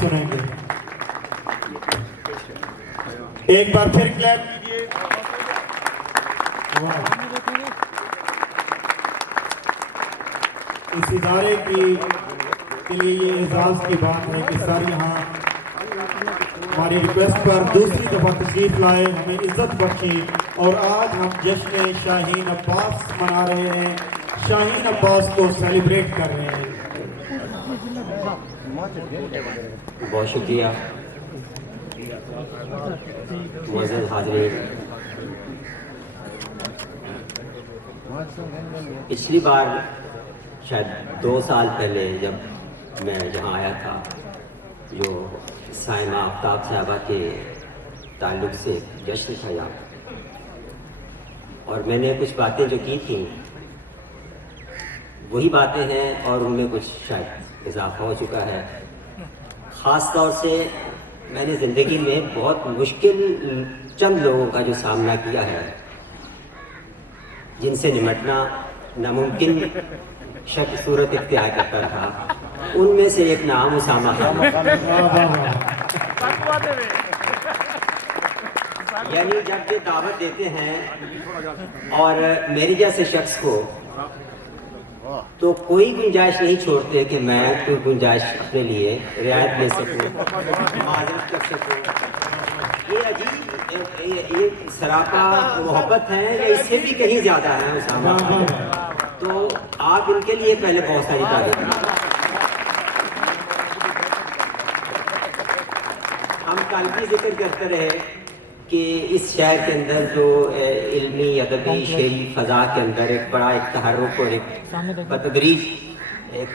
सुनेंगे। एक बार फिर क्लैप कीजिए। इस इदारे की के लिए ये एजाज की बात है कि सर यहाँ हमारी रिक्वेस्ट पर दूसरी दफा तशरीफ लाए, हमें इज्जत बख्शी और आज हम जश्न शाहीन अब्बास मना रहे हैं, शाहीन अब्बास को सेलिब्रेट कर रहे हैं। बहुत शुक्रिया मुअज़्ज़ज़ हाज़रीन। पिछली बार शायद 2 साल पहले जब मैं यहाँ आया था, जो साइमा आफ्ताब साहबा के ताल्लुक़ से जश्न था यहाँ, और मैंने कुछ बातें जो की थी वही बातें हैं और उनमें कुछ शायद इजाफा हो चुका है। ख़ास तौर से मैंने ज़िंदगी में बहुत मुश्किल चंद लोगों का जो सामना किया है, जिनसे निमटना नामुमकिन शक्ल सूरत इख्तियार करता था, उनमें से एक नाम उसामा खान। यानी जब ये दावत देते हैं और मेरे जैसे शख्स को, तो कोई गुंजाइश नहीं छोड़ते कि मैं कोई गुंजाइश अपने लिए रियायत ले सकूं, माजरत कर सकूं। ये अजीब ये सरापा मोहब्बत है या इससे भी कहीं ज़्यादा है उसामा खान। तो आप इनके लिए पहले बहुत सारी तारीफ। हम कल भी जिक्र करते रहे कि इस शहर के अंदर जो इल्मी अदबी शेरी फ़ज़ा के अंदर एक बड़ा एक तहर्रुक और एक बतदरीज एक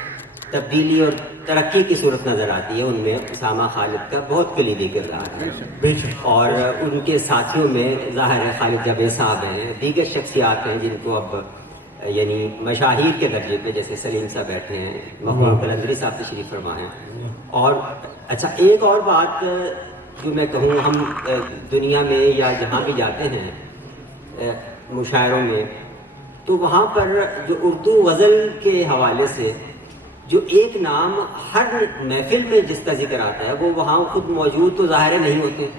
तब्दीली और तरक्की की सूरत नज़र आती है, उनमें उसामा खालिद का बहुत कलीदी किरदार है। और उनके साथियों में ज़ाहिर है खालिद जावेद साहब हैं, दीगर शख्सियात हैं जिनको अब यानी मशाहिर के दर्जे पे, जैसे सलीम साहब बैठे हैं, मखदूम कलंदरी साहब तशरीफ़ फरमा हैं। और अच्छा, एक और बात जो मैं कहूँ, हम दुनिया में या जहाँ भी जाते हैं मुशायरों में, तो वहाँ पर जो उर्दू गज़ल के हवाले से जो एक नाम हर महफिल में जिसका जिक्र आता है, वो वहाँ खुद मौजूद तो ज़ाहिर नहीं होते,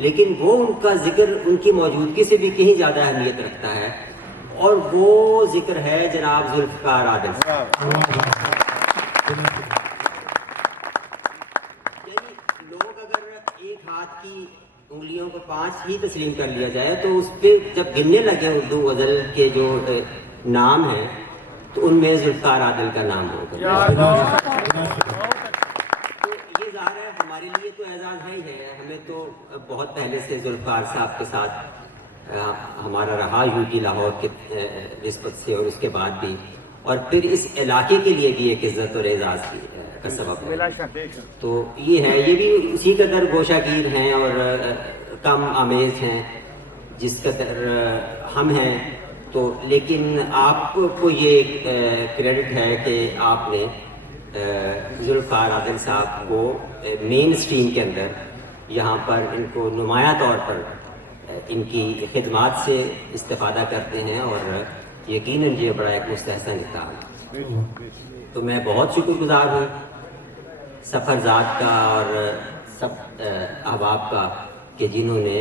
लेकिन वो उनका जिक्र उनकी मौजूदगी से भी कहीं ज़्यादा अहमियत रखता है, और वो जिक्र है जनाब जुल्फ़िकार आदिल साहब। लोग अगर एक हाथ की उंगलियों को 5 ही तस्लीम कर लिया जाए, तो उस पर जब गिनने लगे उर्दू गज़ल के जो नाम हैं, तो उनमें जुल्फ़िकार आदिल का नाम होगा। तो ये ज़ाहिर है हमारे लिए तो एजाज़ है ही है। हमें तो बहुत पहले से जुल्फ़िकार साहब के साथ हमारा रहा यूटी लाहौर के निस्बत से, और उसके बाद भी, और फिर इस इलाके के लिए भी एक इज़्ज़त और एजाज़ का सबब है। तो ये है, ये भी उसी कदर गोशागीर हैं और कम आमेज़ हैं जिस कदर हम हैं। तो लेकिन आपको ये क्रेडिट है कि आपने जुल्फ़िकार आदिल साहब को मेन स्ट्रीम के अंदर यहाँ पर इनको नुमाया तौर पर इनकी खिदमात से इस्तेफ़ादा करते हैं, और यकीनन ये बड़ा एक मुस्तहसन इक़दाम है। तो मैं बहुत शुक्रगुज़ार हूँ सफ़रज़ाद का और सब अहबाब का कि जिन्होंने,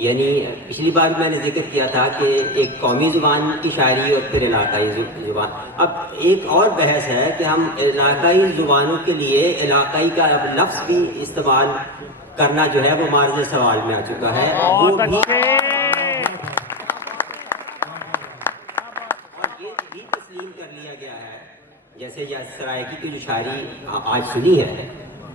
यानी पिछली बार मैंने जिक्र किया था कि एक कौमी ज़ुबान की शायरी और फिर इलाकाई ज़ुबान। अब एक और बहस है कि हम इलाकाई ज़ुबानों के लिए इलाकाई का लफ्ज़ भी इस्तेमाल करना जो है वो मार्ज़ सवाल में आ चुका है। वो भी और ये भी तस्लीम कर लिया गया है, जैसे सरायकी की जो शायरी आज सुनी है,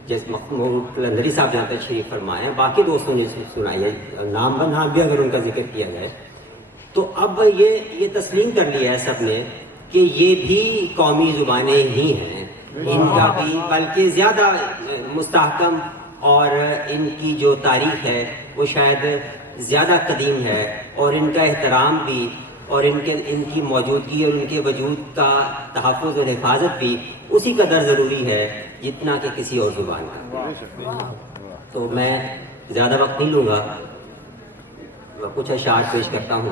जैसे मखदूम कलंदरी साहब जहाँ तक शरीफ फरमाए हैं, बाकी दोस्तों ने सुनाई है, नाम बना भी अगर उनका जिक्र किया जाए, तो अब ये तस्लीम कर लिया है सब ने कि ये भी कौमी ज़ुबानें ही हैं, इनका भी बल्कि ज़्यादा मुस्तहकम, और इनकी जो तारीख़ है वो शायद ज़्यादा कदीम है, और इनका एहतराम भी और इनकी मौजूदगी और उनके वजूद का तहफ़्फ़ुज़ और हिफाजत भी उसी कदर ज़रूरी है जितना कि किसी और ज़ुबान का। तो मैं ज़्यादा वक्त नहीं लूँगा, कुछ अशार पेश करता हूँ।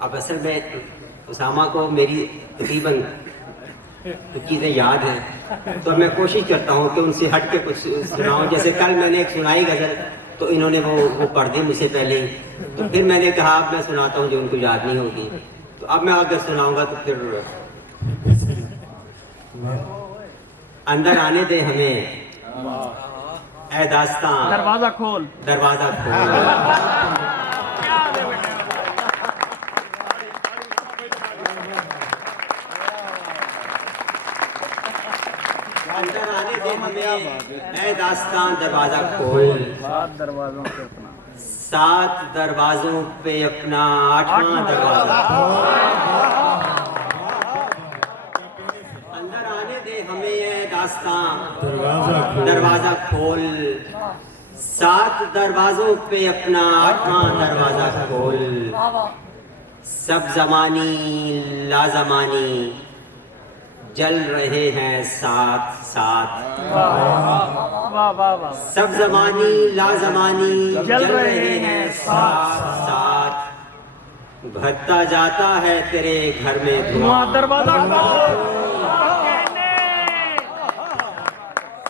अब असल में उसामा को मेरी तकरीबन चीज़ें याद हैं, तो मैं कोशिश करता हूँ कि उनसे हट के कुछ सुनाऊँ। जैसे कल मैंने एक सुनाई गज़ल, तो इन्होंने वो पढ़ दी मुझसे पहले ही, तो फिर मैंने कहा अब मैं सुनाता हूँ जो उनको याद नहीं होगी। तो अब मैं अगर सुनाऊँगा तो फिर अंदर आने दे हमें ऐ दास्तां, दरवाजा खोल, दरवाजा खोल। अंदर आने दे हमें ऐ दास्तां दरवाजा खोल। 7 दरवाजों से अपना, 7 दरवाजों पे अपना 8वां दरवाजा अंदर आने दे हमें ऐ दास्तां दरवाजा खोल। 7 दरवाजों पे अपना 8वां दरवाजा खोल। सब जमानी लाजमानी जल रहे हैं साथ साथ। वाह वाह वाह, सब जमानी लाजमानी जल रहे हैं साथ साथ। भरता जाता है तेरे घर में धुआं। दरवाजा खोल।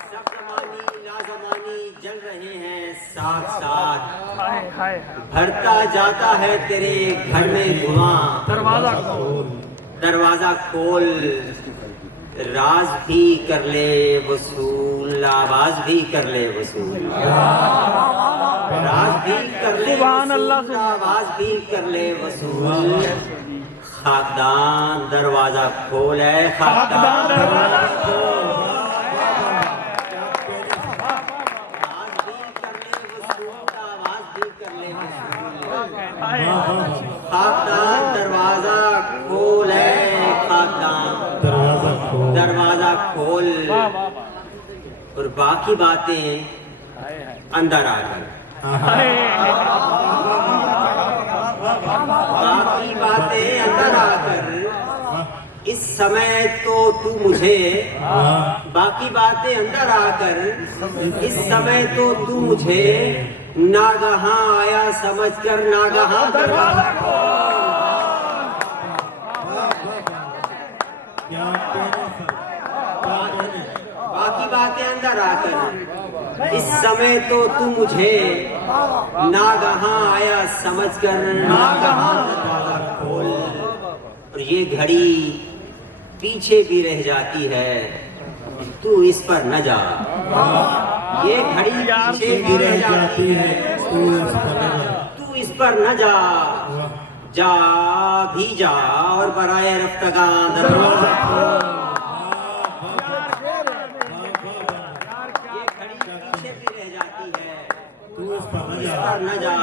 सब जमानी लाजमानी जल रहे हैं साथ साथ। हाय हाय, भरता जाता है तेरे घर में धुआं। दरवाजा खोल। दरवाजा खोल। राज भी कर ले वसूल, आवाज भी कर ले वसूल। राज भी कर ले सुभान अल्लाह, वसूल, आवाज भी कर ले वसूल। खाकदान दरवाजा खोल है, खाकदान दरवाजा खोल। राज भी कर ले वसूल, आवाज भी कर ले वसूल। खाकदान दरवाजा खोल है, खाकदान दरवाजा खोल। और बाकी बातें अंदर आकर, बाकी बातें अंदर आकर। इस समय तो तू मुझे, बाकी बातें अंदर आकर। इस समय तो तू मुझे नागहां आया समझकर नागहां दरवाजा खोल। बाकी बातें अंदर आकर। इस समय तो तू मुझे नागहां आया समझकर नागहां दरवाजा खोल। और ये घड़ी पीछे भी रह जाती है, तू इस पर न जा। ये घड़ी पीछे भी रह जाती है, तू इस पर न जा। जा भी जा और बराए रफ्तगां दरवाजा खोल। ये घड़ी पीछे भी रह जाती है, तू इस पर न जा।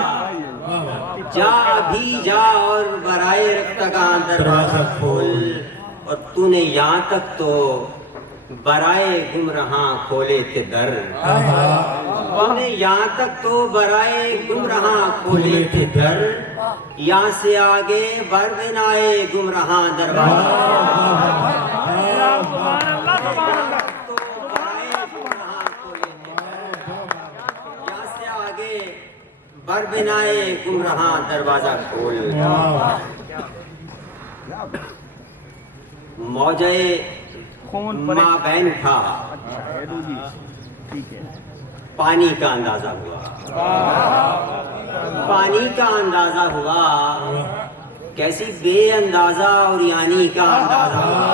जा भी जा और बराए रफ्तगां दरवाजा खोल। और तूने यहाँ तक तो बराए गुमराहां खोले थे दर। तूने यहाँ तक तो बराए गुमराहां खोले थे दर। यहाँ से आगे बर बिनाए गुमराहां दरवाजा। तो बराए गुमराहां खोले थे दर। यहाँ से आगे बर बिनाए गुमराहां दरवाजा खोल। मौजे माँ बहन था, पानी का अंदाजा हुआ। पानी का अंदाजा हुआ, कैसी बेअंदाजा और यानी का अंदाजा हुआ।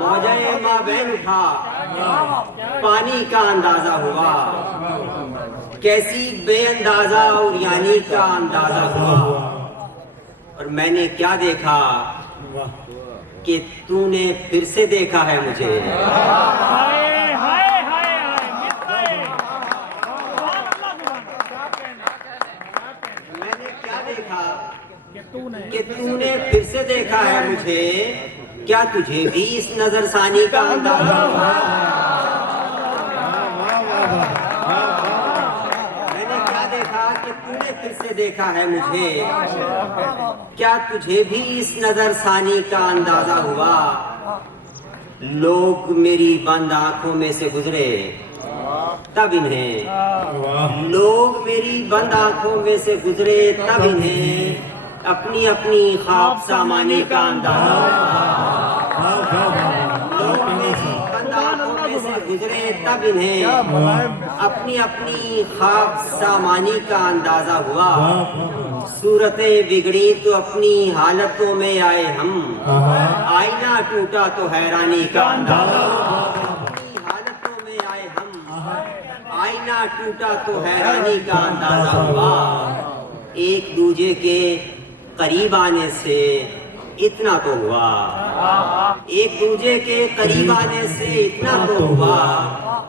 मौजे माँ बहन था, पानी का अंदाजा हुआ। कैसी बेअंदाजा और यानी का अंदाजा हुआ। और मैंने क्या देखा कि तूने फिर से देखा है मुझे। मैंने क्या देखा कि तूने फिर से देखा है मुझे। क्या तुझे भी इस नजरसानी का अंदाजा हुआ। मैंने क्या देखा कि तूने फिर से देखा है मुझे। क्या तुझे भी इस नजरसानी का अंदाजा हुआ। लोग मेरी बंद आंखों में से गुजरे तब इन्हें, लोग मेरी बंद आंखों में से गुजरे तब इन्हें अपनी अपनी ख्वाब सामानी का अंदाजा। वाह वाह वाह लोग मेरी बंद आंखों में से गुजरे तब इन्हें अपनी अपनी ख्वाब सामानी का अंदाजा हुआ। सूरतें बिगड़ी तो अपनी हालतों में आए हम, आईना टूटा तो हैरानी का अंदाजा। अपनी हालतों में आए हम, आईना टूटा तो हैरानी का अंदाजा हुआ। एक दूजे के करीब आने से इतना तो हुआ, एक दूजे के करीब आने से इतना तो हुआ,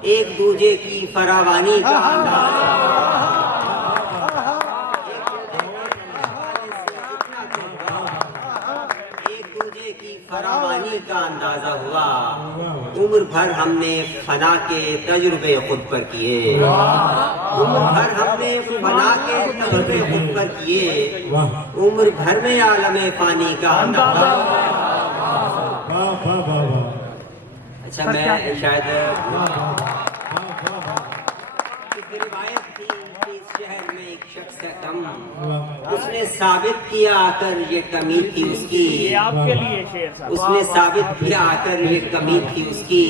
एक दूजे की फरावानी का अंदाजा। फरावानी का अंदाजा हुआ। उम्र भर हमने फना के तजुर्बे खुद पर किए, उम्र भर हमने फना के तजुर्बे खुद पर किए, उम्र भर में आलमे पानी का अंदाजा। अच्छा, मैं शायद एक रिवायत थी कि इस शहर में एक शख्स है कम, उसने साबित किया आकर ये कमी थी उसकी। ये आपके लिए शेर साहब। उसने साबित किया आकर ये कमी थी उसकी।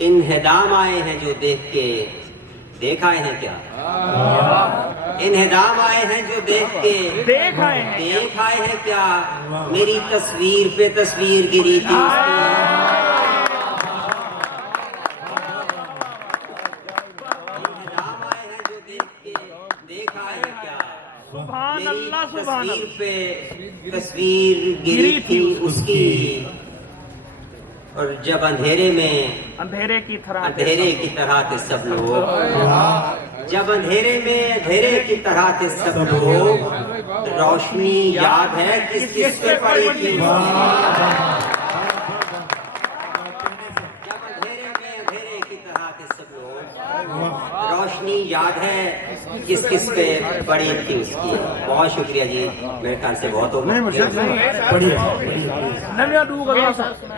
इन्हेदाम आए हैं जो देख के, देख आए हैं क्या? इन्हेदाम आए हैं जो देख के, देख आए हैं, देख आए हैं क्या? मेरी तस्वीर पे तस्वीर गिरी थी उसकी। तस्वीर पे तस्वीर गिरी थी उसकी। और जब अंधेरे की तरह थे सब लोग, जब अंधेरे की तरह थे सब लोग, रोशनी याद है किस किस पे पड़ी थी। जब अंधेरे की तरह थे सब लोग, रोशनी याद है किस किस पे पड़ी थी उसकी। बहुत शुक्रिया जी, मेरे ख्याल से बहुत हो बढ़िया।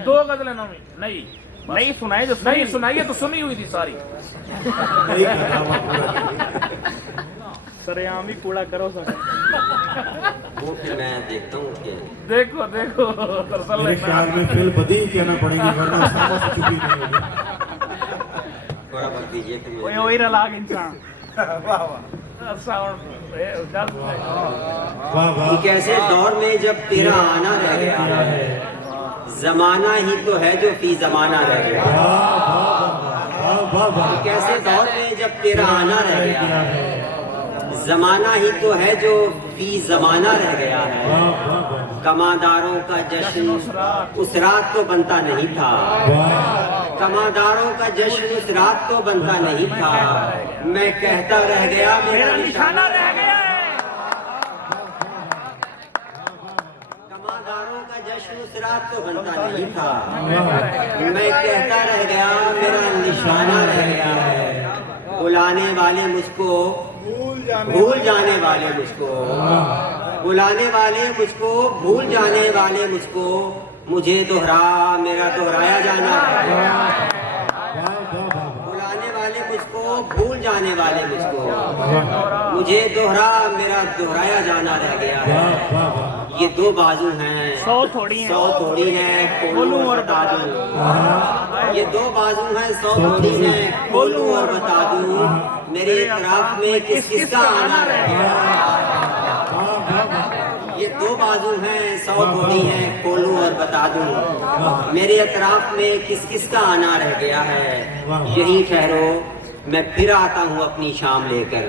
दो गजलें नहीं सुनाई, जो नहीं सुनाई तो सुनी हुई थी सारी। सरेआम ही कूड़ा करो सर। वो फिर मैं देखता हूँ कि देखो मेरे ख्याल में फिल्म बदल कहना पड़ेगा, वरना समझ चुकी नहीं होगी। थोड़ा बहुत दीजिए फिर मुझे। वही लाग इंसान। एक ऐसे दौर में जब तेरा आना रह गया है, जमाना ही तो है जो फी जमाना रह गया। एक ऐसे दौर में जब तेरा आना रह गया है, जमाना ही तो है जो फी जमाना रह गया है। कमादारों का जश्न उस रात तो बनता नहीं था, कमादारों का जश्न उस रात तो बनता नहीं था। मैं कहता रह गया मेरा निशाना रह गया है। कमादारों का जश्न उस रात तो बनता नहीं था, मैं कहता रह गया मेरा निशाना रह गया है। बुलाने वाले मुझको भूल जाने वाले मुझको, बुलाने वाले मुझको भूल जाने वाले मुझको, मुझे दोहरा मेरा दोहराया जाना। बुलाने वाले मुझको भूल जाने वाले मुझको, मुझे दोहरा मेरा दोहराया जाना रह गया है। ये दो बाजू हैं, 100 थोड़ी हैं, खोलूं और बता दूं। ये दो बाजू हैं, 100 थोड़ी हैं, खोलूं और बता दूं। मेरे इतराफ में किस किस का आना रह गया। ये दो बाजू हैं, 100 थोड़ी हैं, खोलूं और बता दूं। मेरे इतराफ में किस किस का आना रह गया है। यही ठहरो मैं फिर आता हूँ अपनी शाम लेकर,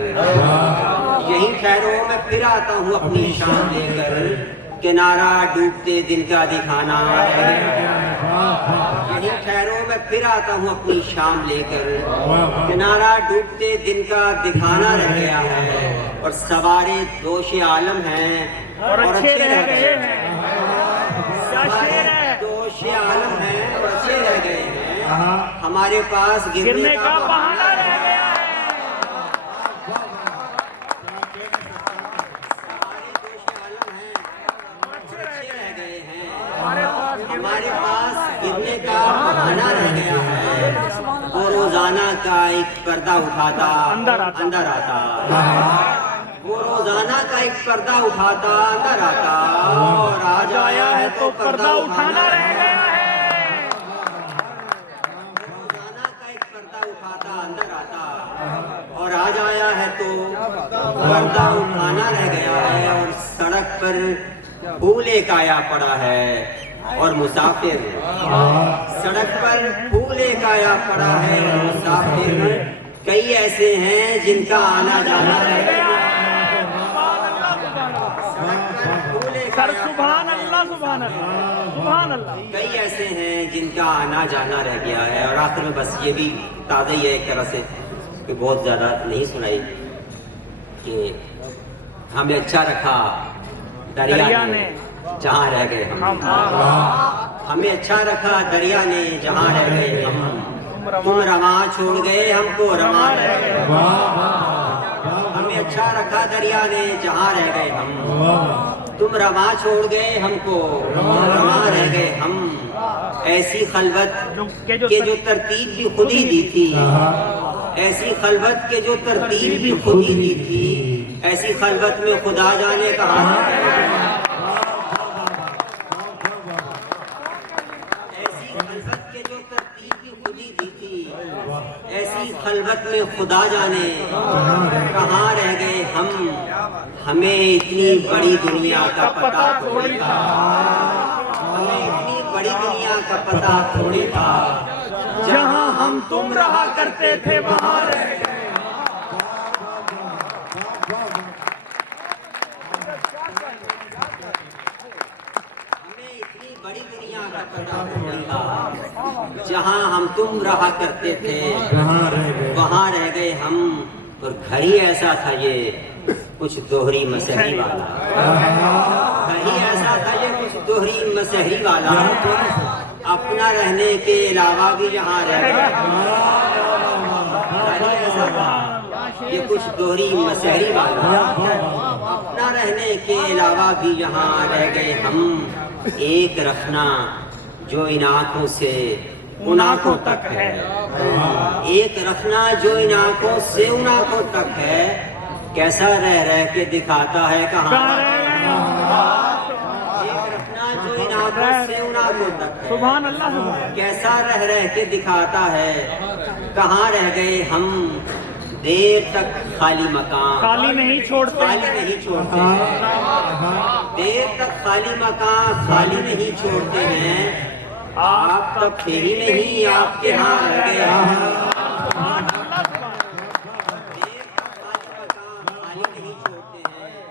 यही ठहरो मैं फिर आता हूँ अपनी शाम लेकर। किनारा डूबते दिन का दिखाना रह गया। यही ठहरो मैं फिर आता हूँ अपनी शाम लेकर। किनारा डूबते दिन का दिखाना रह गया है। और सवारे दोषे आलम हैं और अच्छे रह गए हैं। दोषे आलम हैं और अच्छे रह गए हैं। हमारे पास गिरने का बहाना रह गया है। हमारे पास गिरने का बहाना रह गया है। वो रोजाना का एक पर्दा उठाता अंदर आता, वो रोजाना का एक पर्दा उठाता अंदर आता, और आज आया है तो पर्दा उठाना रह गया है। रोजाना का एक पर्दा उठाता अंदर आता, और आज आया है तो पर्दा उठाना रह गया है। और सड़क पर फूल एक आया पड़ा है और मुसाफिर, सड़क पर फूल एक आया पड़ा है और मुसाफिर कई ऐसे हैं जिनका आना जाना रह गया है। सर सुभान अल्लाह, सुभान अल्लाह, सुभान अल्लाह। कई ऐसे हैं जिनका आना जाना रह गया है। और आखिर में बस ये भी ताज़ा ही है एक तरह से कि बहुत ज़्यादा नहीं सुनाई कि हमें अच्छा रखा दरिया ने जहाँ रह गए हम। हमें अच्छा रखा दरिया ने जहाँ रह गए हम। तुम रमा छोड़ गए हमको रमा रह गए। हमें अच्छा रखा दरिया ने जहाँ रह गए हम। तुम रमा छोड़ गए हमको रमा रह गए हम। ऐसी खलवत के जो तरतीब भी खुद ही दी थी, ऐसी खलवत के जो तरतीब भी खुद ही दी थी, ऐसी खलवत में खुदा जाने कहाँ ऐसी खलवत में खुदा जाने कहाँ रह गए हम। हमें इतनी बड़ी दुनिया का पता थोड़ी था, हमें इतनी बड़ी दुनिया का पता थोड़ी था। जहाँ हम तुम रहा करते थे वहाँ रह गए। हमें इतनी बड़ी दुनिया का पता थोड़ी था। जहाँ हम तुम रहा करते थे वहाँ रह गए हम। और घर ही ऐसा था ये कुछ दोहरी मसहरी वाला, घर ही ऐसा था ये कुछ दोहरी मसहरी वाला। अपना रहने के अलावा भी यहाँ रह गए। घर ही ऐसा था ये कुछ दोहरी मसहरी वाला। अपना रहने के अलावा भी यहाँ रह गए हम। एक रखना जो इन आँखों से उन आँखों तक है, एक रखना जो इन आँखों से उन आँखों तक है। कैसा रह रह के दिखाता है कहाँ। एक रखना जो इन आँखों से उन आँखों तक है, सुभान अल्लाह। कैसा रह रह के दिखाता है कहाँ रह गए हम। देर तक खाली मकान खाली नहीं छोड़ते, खाली नहीं छोड़ते। देर तक खाली मकान खाली नहीं छोड़ते हैं। आप तब थे ही नहीं आपके यहाँ रह गए। देर तक खाली मकान खाली नहीं छोड़ते हैं।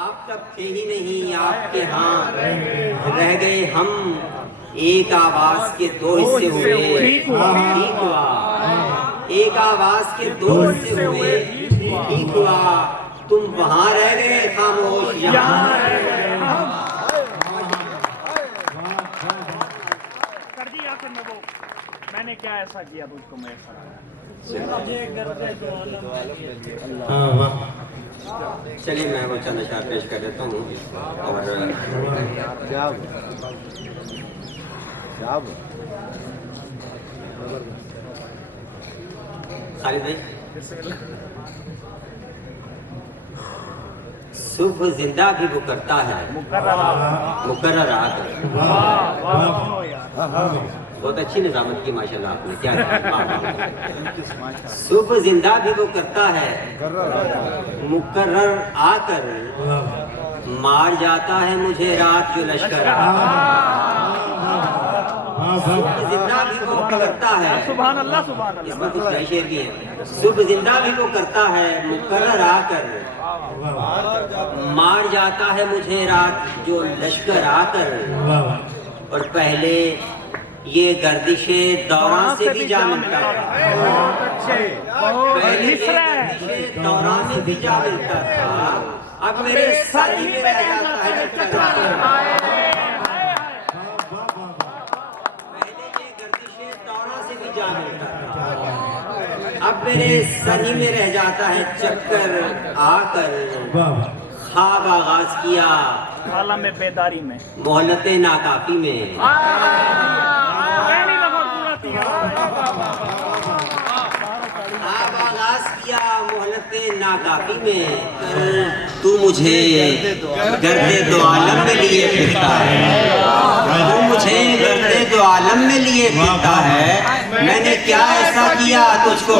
आप तब थे ही नहीं आपके यहाँ रह गए हम। एक आवाज के दो हिस्से हुए, ठीक हुआ। एक आवाज के दो हिस्से हुए, ठीक हुआ। तुम वहाँ रह गए खामोश यहाँ रह गए। कर दी आखिर में वो मैंने क्या ऐसा किया तुझको मैं चलिए मैं वो चंद अशार पेश कर देता हूँ। और खालिद भाई, सुबह जिंदा भी वो करता है मुकर्रर आकर। बहुत अच्छी निजामत की माशाल्लाह आपने, क्या सुबह जिंदा भी वो करता है मुकर्रर आकर। मार जाता है मुझे रात जो लश्कर। सुबह जिंदा भी वो करता है, सुभान अल्लाह, सुभान अल्लाह। इसमें कुछ नए शेर भी हैं। सुबह जिंदा भी वो करता है मुकर्रर आकर। मार जाता है मुझे रात जो लश्कर आकर। और पहले ये गर्दिशे दौरान से भी जा मिलता था। पहले ये गर्दिशे दौरान से भी जा मिलता था। अब मेरे सर ही में रह जाता है चक्कर। पहले ये गर्दिशे दौरान से भी जा मिलता था। अब मेरे सर ही में रह जाता है चक्कर आकर। ख्वाब आगाज किया आलम बेदारी में, मोहलते नाकाफी में। ख्वाब आगाज किया मोहलते करते नाकाफी में, तू मुझे गर्दे दो आलम में लिए फिरता है, तू मुझे गर्दे दो आलम में लिए फिरता है, मैंने क्या ऐसा किया तुझको